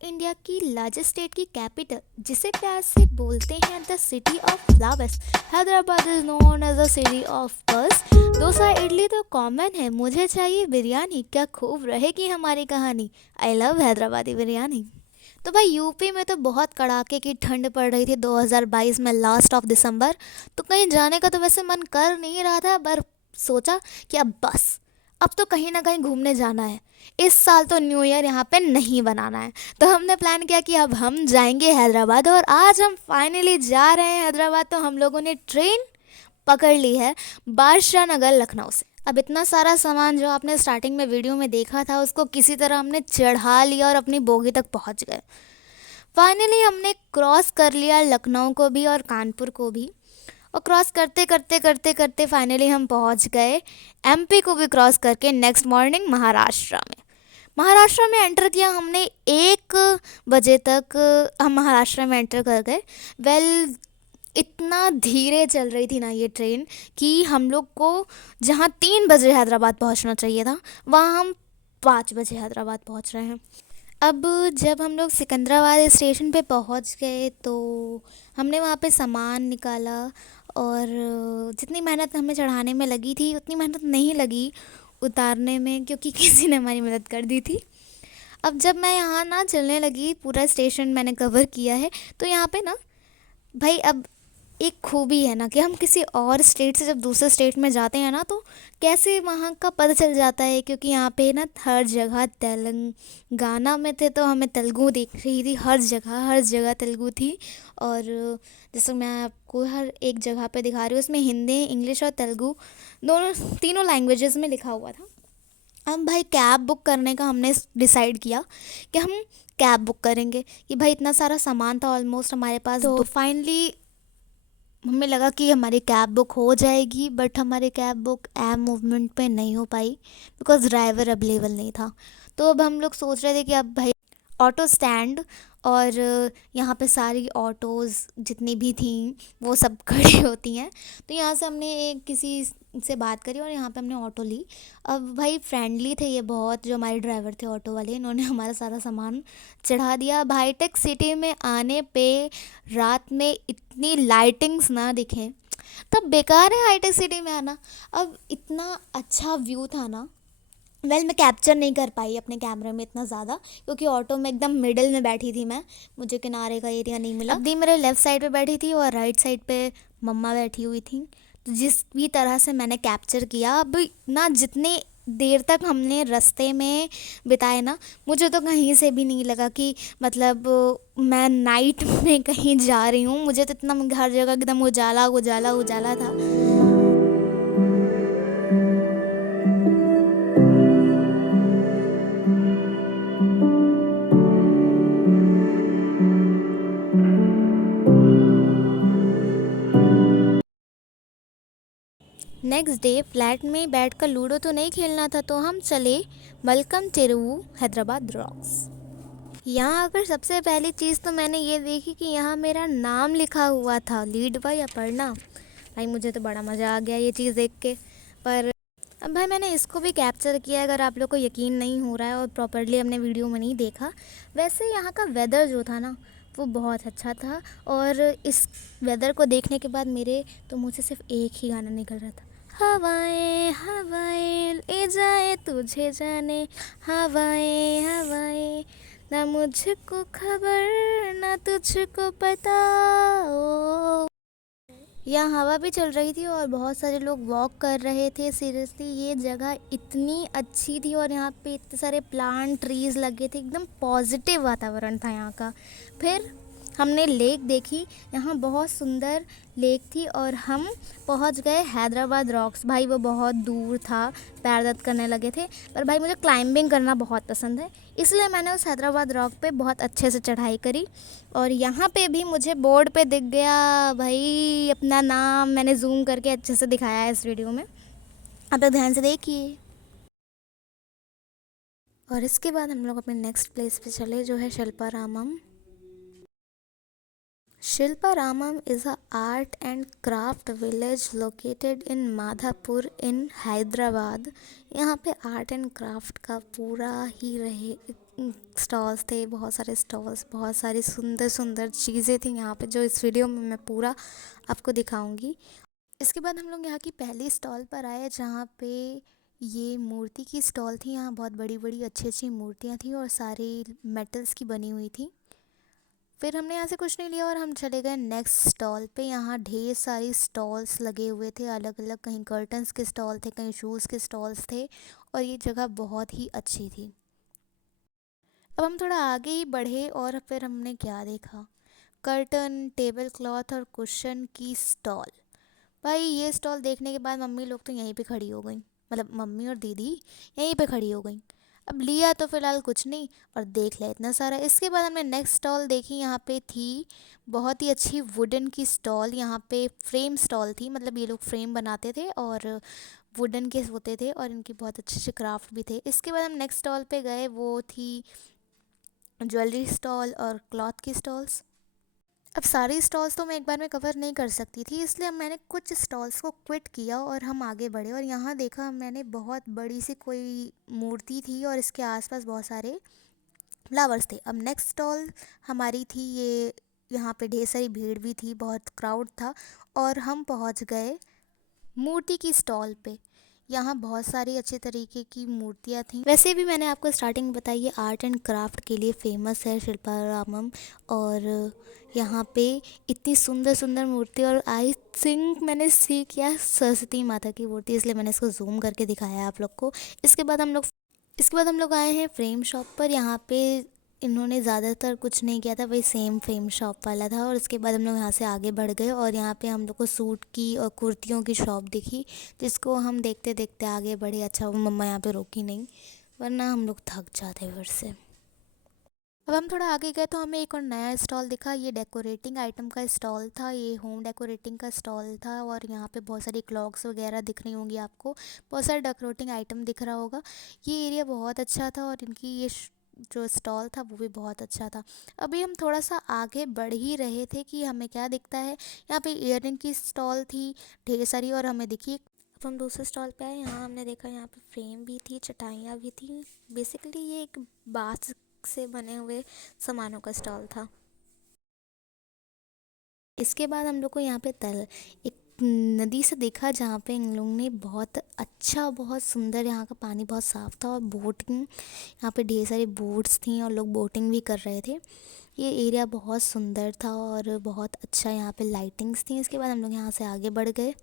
India की largest state की capital, जिसे प्यार से बोलते हैं the city of flowers, Hyderabad is known as the city of pearls. Dosa idli तो कॉमन है, मुझे चाहिए बिरयानी, क्या खूब रहेगी हमारी कहानी। I love Hyderabadi biryani. तो भाई यूपी में तो बहुत कड़ाके की ठंड पड़ रही थी 2022 में, लास्ट ऑफ दिसंबर। तो कहीं जाने का तो वैसे मन कर नहीं रहा था, पर सोचा कि अब तो कहीं ना कहीं घूमने जाना है। इस साल तो न्यू ईयर यहाँ पे नहीं बनाना है। तो हमने प्लान किया कि अब हम जाएंगे हैदराबाद, और आज हम फाइनली जा रहे हैं हैदराबाद। तो हम लोगों ने ट्रेन पकड़ ली है बादशाह नगर लखनऊ से। अब इतना सारा सामान जो आपने स्टार्टिंग में वीडियो में देखा था, उसको किसी तरह हमने चढ़ा लिया और अपनी बोगी तक पहुंच गए। फाइनली हमने क्रॉस कर लिया लखनऊ को भी और कानपुर को भी, और क्रॉस करते करते करते करते फाइनली हम पहुंच गए एमपी को भी क्रॉस करके नेक्स्ट मॉर्निंग महाराष्ट्र में एंटर किया हमने 1 बजे तक। हम महाराष्ट्र में एंटर कर गए। वेल, इतना धीरे चल रही थी ना ये ट्रेन कि हम लोग को जहाँ 3 बजे हैदराबाद पहुँचना चाहिए था, वहाँ हम 5 बजे हैदराबाद पहुँच रहे हैं। अब जब हम लोग सिकंदराबाद स्टेशन पे पहुंच गए तो हमने वहाँ पे सामान निकाला, और जितनी मेहनत हमें चढ़ाने में लगी थी उतनी मेहनत नहीं लगी उतारने में, क्योंकि किसी ने हमारी मदद कर दी थी। अब जब मैं यहाँ ना चलने लगी, पूरा स्टेशन मैंने कवर किया है, तो यहाँ पे ना भाई अब एक खूबी है ना कि हम किसी और स्टेट से जब दूसरे स्टेट में जाते हैं ना, तो कैसे वहाँ का पता चल जाता है, क्योंकि यहाँ पे ना हर जगह तेलंगाना में थे तो हमें तेलुगु दिख रही थी, हर जगह तेलुगु थी। और जैसे मैं आपको हर एक जगह पे दिखा रही हूँ, उसमें हिंदी, इंग्लिश और तेलुगु दोनों, तीनों लैंग्वेजेस में लिखा हुआ था। हम भाई कैब बुक करने का हमने डिसाइड किया कि हम कैब बुक करेंगे, कि भाई इतना सारा सामान था ऑलमोस्ट हमारे पास। तो फाइनली हमें लगा कि हमारी कैब बुक हो जाएगी, बट हमारी कैब बुक ऐप मूवमेंट पे नहीं हो पाई बिकॉज़ ड्राइवर अवेलेबल नहीं था। तो अब हम लोग सोच रहे थे कि अब भाई ऑटो स्टैंड और यहाँ पे सारी ऑटोज़ जितनी भी थी वो सब खड़ी होती हैं। तो यहाँ से हमने एक किसी से बात करी और यहाँ पे हमने ऑटो ली। अब भाई फ्रेंडली थे ये बहुत, जो हमारे ड्राइवर थे ऑटो वाले, इन्होंने हमारा सारा सामान चढ़ा दिया। अब हाईटेक सिटी में आने पे रात में इतनी लाइटिंग्स ना दिखें तब बेकार है हाईटेक सिटी में आना। अब इतना अच्छा व्यू था ना, मैं कैप्चर नहीं कर पाई अपने कैमरे में इतना ज़्यादा, क्योंकि ऑटो में एकदम मिडिल में बैठी थी मैं, मुझे किनारे का एरिया नहीं मिला। दी मेरे लेफ़्ट साइड पे बैठी थी और राइट साइड पे मम्मा बैठी हुई थी। तो जिस भी तरह से मैंने कैप्चर किया, अब ना जितने देर तक हमने रास्ते में बिताए ना, मुझे तो कहीं से भी नहीं लगा कि मतलब मैं नाइट में कहीं जा रही हूँ। मुझे तो इतना हर जगह एकदम उजाला उजाला उजाला था। नेक्स्ट डे फ्लैट में बैठकर लूडो तो नहीं खेलना था, तो हम चले मलकम तिरुवु हैदराबाद रॉक्स। यहाँ आकर सबसे पहली चीज़ तो मैंने ये देखी कि यहाँ मेरा नाम लिखा हुआ था, लीड बाय अपर्णा। भाई मुझे तो बड़ा मज़ा आ गया ये चीज़ देख के। पर अब भाई मैंने इसको भी कैप्चर किया, अगर आप लोग को यकीन नहीं हो रहा है और प्रॉपरली हमने वीडियो में नहीं देखा। वैसे यहाँ का वेदर जो था ना वो बहुत अच्छा था, और इस वेदर को देखने के बाद मेरे तो मुँह से सिर्फ एक ही गाना निकल रहा था, हवाएं हवाएं ले जाए तुझे जाने, हवाएं हवाएं, ना मुझको खबर ना तुझको पता। ओ, यहाँ हवा भी चल रही थी और बहुत सारे लोग वॉक कर रहे थे। सीरियसली ये जगह इतनी अच्छी थी, और यहाँ पे इतने सारे प्लांट ट्रीज़ लगे थे, एकदम पॉजिटिव वातावरण था यहाँ का। फिर हमने लेक देखी, यहाँ बहुत सुंदर लेक थी, और हम पहुँच गए हैदराबाद रॉक्स। भाई वो बहुत दूर था, पैर दर्द करने लगे थे, पर भाई मुझे क्लाइंबिंग करना बहुत पसंद है, इसलिए मैंने उस हैदराबाद रॉक पे बहुत अच्छे से चढ़ाई करी। और यहाँ पे भी मुझे बोर्ड पे दिख गया भाई अपना नाम, मैंने जूम करके अच्छे से दिखाया है इस वीडियो में, आप लोग ध्यान से देखिए। और इसके बाद हम लोग अपने नेक्स्ट प्लेस पे चले, जो है शिल्पारामम। Shilparamam is a art and craft village located in Madhapur in Hyderabad. यहाँ पे आर्ट एंड क्राफ्ट का पूरा ही स्टॉल्स थे, बहुत सारे स्टॉल्स, बहुत सारी सुंदर सुंदर चीज़ें थी यहाँ पे, जो इस वीडियो में मैं पूरा आपको दिखाऊंगी। इसके बाद हम लोग यहाँ की पहली स्टॉल पर आए, जहाँ पे ये मूर्ति की स्टॉल थी। यहाँ बहुत बड़ी बड़ी अच्छी अच्छी मूर्तियाँ थी और सारी मेटल्स की बनी हुई थी। फिर हमने यहाँ से कुछ नहीं लिया और हम चले गए नेक्स्ट स्टॉल पे। यहाँ ढेर सारी स्टॉल्स लगे हुए थे अलग अलग, कहीं कर्टन्स के स्टॉल थे, कहीं शूज़ के स्टॉल्स थे, और ये जगह बहुत ही अच्छी थी। अब हम थोड़ा आगे ही बढ़े और फिर हमने क्या देखा, कर्टन, टेबल क्लॉथ और कुशन की स्टॉल। भाई ये स्टॉल देखने के बाद मम्मी लोग तो यहीं पे खड़ी हो गई, मतलब मम्मी और दीदी यहीं पे खड़ी हो गई। अब लिया तो फ़िलहाल कुछ नहीं, और देख लिया इतना सारा। इसके बाद हमने नेक्स्ट स्टॉल देखी। यहाँ पे थी बहुत ही अच्छी वुडन की स्टॉल। यहाँ पे फ्रेम स्टॉल थी, मतलब ये लोग फ्रेम बनाते थे और वुडन के होते थे, और इनकी बहुत अच्छे अच्छे क्राफ्ट भी थे। इसके बाद हम नेक्स्ट स्टॉल पे गए, वो थी ज्वेलरी स्टॉल और क्लॉथ की स्टॉल्स। अब सारी स्टॉल्स तो मैं एक बार में कवर नहीं कर सकती थी, इसलिए मैंने कुछ स्टॉल्स को क्विट किया और हम आगे बढ़े। और यहाँ देखा मैंने बहुत बड़ी सी कोई मूर्ति थी और इसके आसपास बहुत सारे फ्लावर्स थे। अब नेक्स्ट स्टॉल हमारी थी ये, यहाँ पे ढेर सारी भीड़ भी थी, बहुत क्राउड था, और हम पहुँच गए मूर्ति की स्टॉल पे। यहाँ बहुत सारी अच्छे तरीके की मूर्तियाँ थीं। वैसे भी मैंने आपको स्टार्टिंग में बताई, ये आर्ट एंड क्राफ्ट के लिए फेमस है शिल्पारामम। और यहाँ पे इतनी सुंदर सुंदर मूर्ति, और आई थिंक मैंने सी किया सरस्वती माता की मूर्ति, इसलिए मैंने इसको जूम करके दिखाया है आप लोग को। इसके बाद हम लोग आए हैं फ्रेम शॉप पर। यहाँ पे इन्होंने ज़्यादातर कुछ नहीं किया था, वही सेम फ्रेम शॉप वाला था। और उसके बाद हम लोग यहाँ से आगे बढ़ गए और यहाँ पे हम लोग को सूट की और कुर्तियों की शॉप दिखी, जिसको हम देखते देखते आगे बढ़े। अच्छा वो मम्मा यहाँ पे रोकी नहीं, वरना हम लोग थक जाते फिर से। अब हम थोड़ा आगे गए तो हमें एक और नया स्टॉल दिखा। ये डेकोरेटिंग आइटम का स्टॉल था, ये होम डेकोरेटिंग का स्टॉल था। और यहाँ पे बहुत सारी क्लॉक्स वगैरह दिख रही होंगी आपको, बहुत सारे डेकोरेटिंग आइटम दिख रहा होगा। ये एरिया बहुत अच्छा था और इनकी ये जो स्टॉल था वो भी बहुत अच्छा था। अभी हम थोड़ा सा आगे बढ़ ही रहे थे कि हमें क्या दिखता है, यहाँ पे ईयरिंग की स्टॉल थी ढेर सारी, और हमें दिखी। अब हम दूसरे स्टॉल पे आए, यहाँ हमने देखा यहाँ पे फ्रेम भी थी, चटाइयाँ भी थी। बेसिकली ये एक बाँस से बने हुए सामानों का स्टॉल था। इसके बाद हम लोग को यहाँ पे तल एक नदी से देखा, जहाँ पे इन लोगों ने बहुत अच्छा, बहुत सुंदर, यहाँ का पानी बहुत साफ़ था। और बोटिंग, यहाँ पे ढेर सारी बोट्स थी और लोग बोटिंग भी कर रहे थे। ये एरिया बहुत सुंदर था और बहुत अच्छा, यहाँ पे लाइटिंग्स थी। इसके बाद हम लोग यहाँ से आगे बढ़ गए।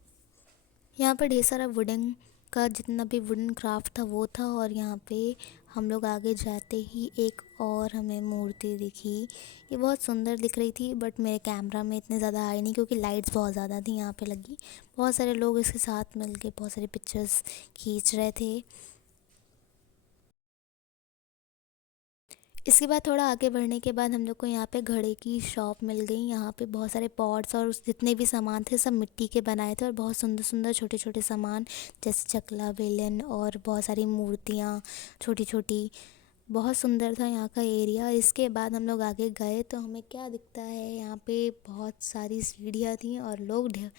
यहाँ पर ढेर सारा वुडन का, जितना भी वुडन क्राफ्ट था वो था। और यहाँ पे हम लोग आगे जाते ही एक और हमें मूर्ति दिखी। ये बहुत सुंदर दिख रही थी, बट मेरे कैमरा में इतने ज़्यादा आई नहीं, क्योंकि लाइट्स बहुत ज़्यादा थी यहाँ पे लगी। बहुत सारे लोग इसके साथ मिलके बहुत सारी पिक्चर्स खींच रहे थे। इसके बाद थोड़ा आगे बढ़ने के बाद हम लोग को यहाँ पे घड़े की शॉप मिल गई। यहाँ पे बहुत सारे पॉट्स और जितने भी सामान थे सब मिट्टी के बनाए थे, और बहुत सुंदर सुंदर छोटे छोटे सामान, जैसे चकला बेलन और बहुत सारी मूर्तियाँ छोटी छोटी। बहुत सुंदर था यहाँ का एरिया। इसके बाद हम लोग आगे गए तो हमें क्या दिखता है, यहाँ पे बहुत सारी सीढ़ियाँ थी और लोग ढेर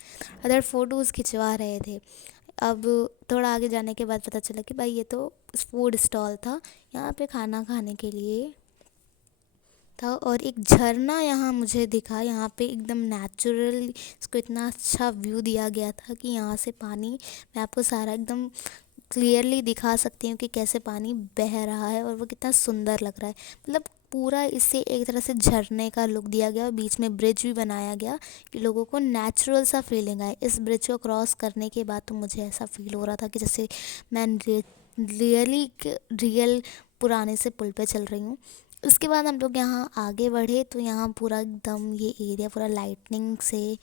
अदर फ़ोटोज़ खिंचवा रहे थे। अब थोड़ा आगे जाने के बाद पता चला कि भाई ये तो फूड स्टॉल था, यहाँ पे खाना खाने के लिए था। और एक झरना यहाँ मुझे दिखा, यहाँ पे एकदम नेचुरल, इसको इतना अच्छा व्यू दिया गया था कि यहाँ से पानी, मैं आपको सारा एकदम क्लियरली दिखा सकती हूँ कि कैसे पानी बह रहा है और वो कितना सुंदर लग रहा है। मतलब पूरा इससे एक तरह से झरने का लुक दिया गया, और बीच में ब्रिज भी बनाया गया कि लोगों को नेचुरल सा फीलिंग आए। इस ब्रिज को क्रॉस करने के बाद तो मुझे ऐसा फील हो रहा था कि जैसे मैं रियल पुराने से पुल पे चल रही हूँ। उसके बाद हम लोग यहाँ आगे बढ़े तो यहाँ पूरा एकदम ये एरिया पूरा लाइटनिंग से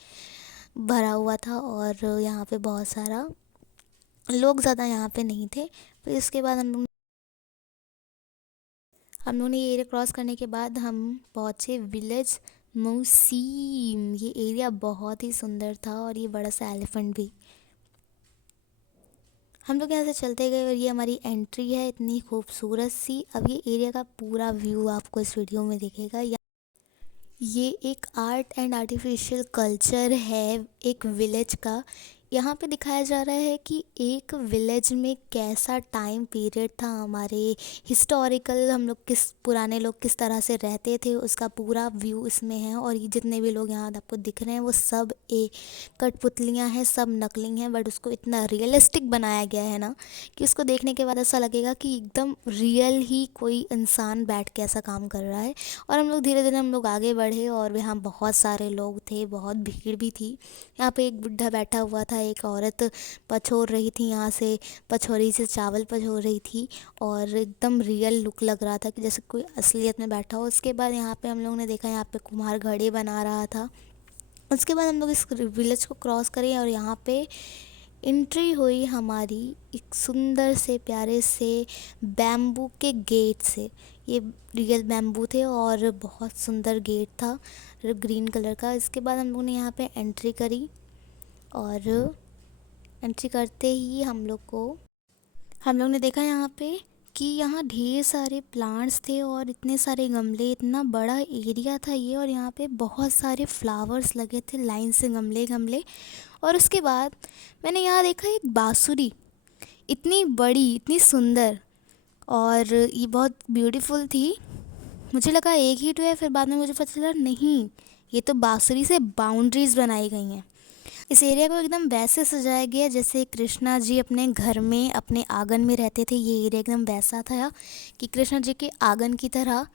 भरा हुआ था, और यहाँ पे बहुत सारा लोग ज़्यादा यहाँ पे नहीं थे। फिर इसके बाद हम लोगों ने ये एरिया क्रॉस करने के बाद हम पहुँचे विलेज म्यूजियम। ये एरिया बहुत ही सुंदर था, और ये बड़ा सा एलिफेंट भी। हम लोग यहाँ से चलते गए और ये हमारी एंट्री है, इतनी खूबसूरत सी। अब ये एरिया का पूरा व्यू आपको इस वीडियो में दिखेगा। ये एक आर्ट एंड आर्टिफिशियल कल्चर है एक विलेज का। यहाँ पे दिखाया जा रहा है कि एक विलेज में कैसा टाइम पीरियड था हमारे हिस्टोरिकल, हम लोग किस पुराने लोग किस तरह से रहते थे उसका पूरा व्यू इसमें है। और ये जितने भी लोग यहाँ आपको दिख रहे हैं वो सब कठपुतलियाँ हैं, सब नकली हैं, बट उसको इतना रियलिस्टिक बनाया गया है ना कि उसको देखने के बाद ऐसा लगेगा कि एकदम रियल ही कोई इंसान बैठ के ऐसा काम कर रहा है। और हम लोग धीरे धीरे हम लोग आगे बढ़े और यहाँ बहुत सारे लोग थे, बहुत भीड़ भी थी। यहाँ पे एक बुढ़ा बैठा हुआ था, एक औरत पछोर रही थी, यहाँ से पछोरी से चावल पछोर रही थी और एकदम रियल लुक लग रहा था कि जैसे कोई असलियत में बैठा हो। उसके बाद यहाँ पे हम लोगों ने देखा यहाँ पे कुम्हार घड़े बना रहा था। उसके बाद हम लोग इस विलेज को क्रॉस करें और यहाँ पे एंट्री हुई हमारी एक सुंदर से प्यारे से बैम्बू के गेट से। ये रियल बैम्बू थे और बहुत सुंदर गेट था ग्रीन कलर का। इसके बाद हम लोगों ने यहाँ पे एंट्री करी और एंट्री करते ही हम लोग ने देखा यहाँ पे कि यहाँ ढेर सारे प्लांट्स थे और इतने सारे गमले, इतना बड़ा एरिया था ये। और यहाँ पे बहुत सारे फ्लावर्स लगे थे लाइन से, गमले गमले। और उसके बाद मैंने यहाँ देखा एक बांसुरी, इतनी बड़ी, इतनी सुंदर, और ये बहुत ब्यूटीफुल थी। मुझे लगा एक ही तो है, फिर बाद में मुझे पता चला नहीं, ये तो बांसुरी से बाउंड्रीज बनाई गई हैं। इस एरिया को एकदम वैसे सजाया गया जैसे कृष्णा जी अपने घर में अपने आंगन में रहते थे। ये एरिया एकदम वैसा था कि कृष्णा जी के आंगन की तरह।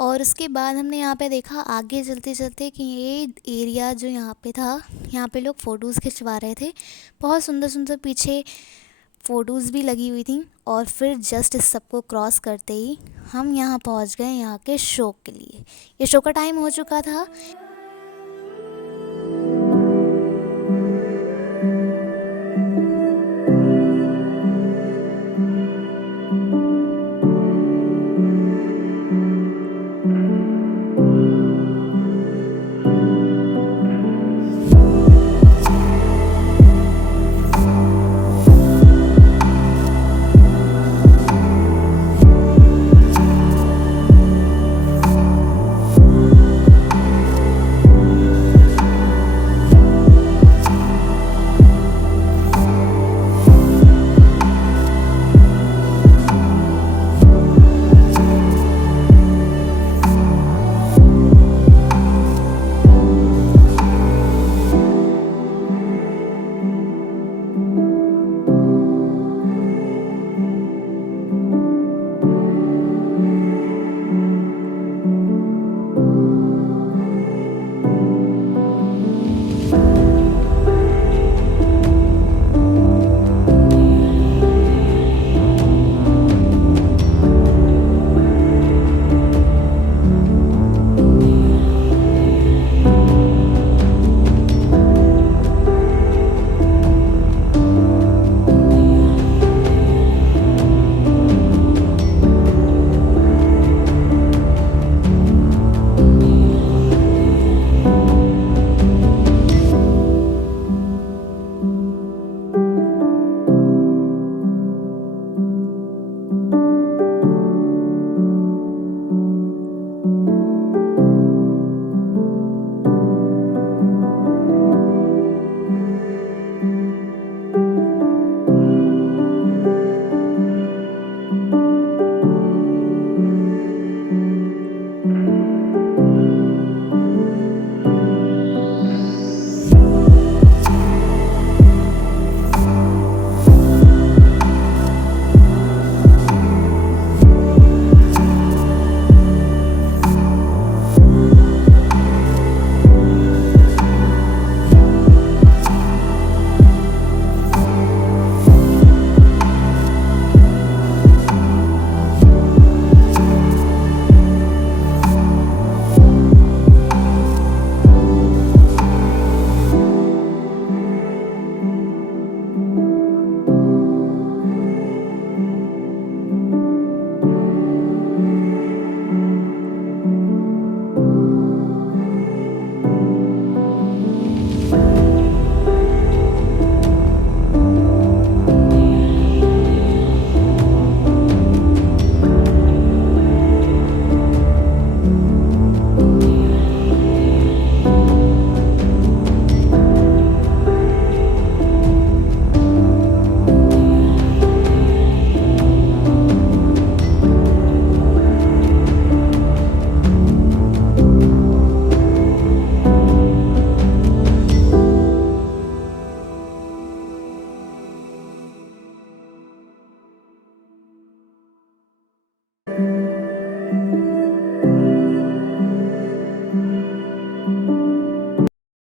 और उसके बाद हमने यहाँ पे देखा आगे चलते चलते कि ये एरिया जो यहाँ पे था, यहाँ पे लोग फ़ोटोज़ खिंचवा रहे थे। बहुत सुंदर सुंदर पीछे फ़ोटोज़ भी लगी हुई थी। और फिर जस्ट इस सबको क्रॉस करते ही हम यहाँ पहुँच गए यहाँ के शो के लिए। ये शो का टाइम हो चुका था।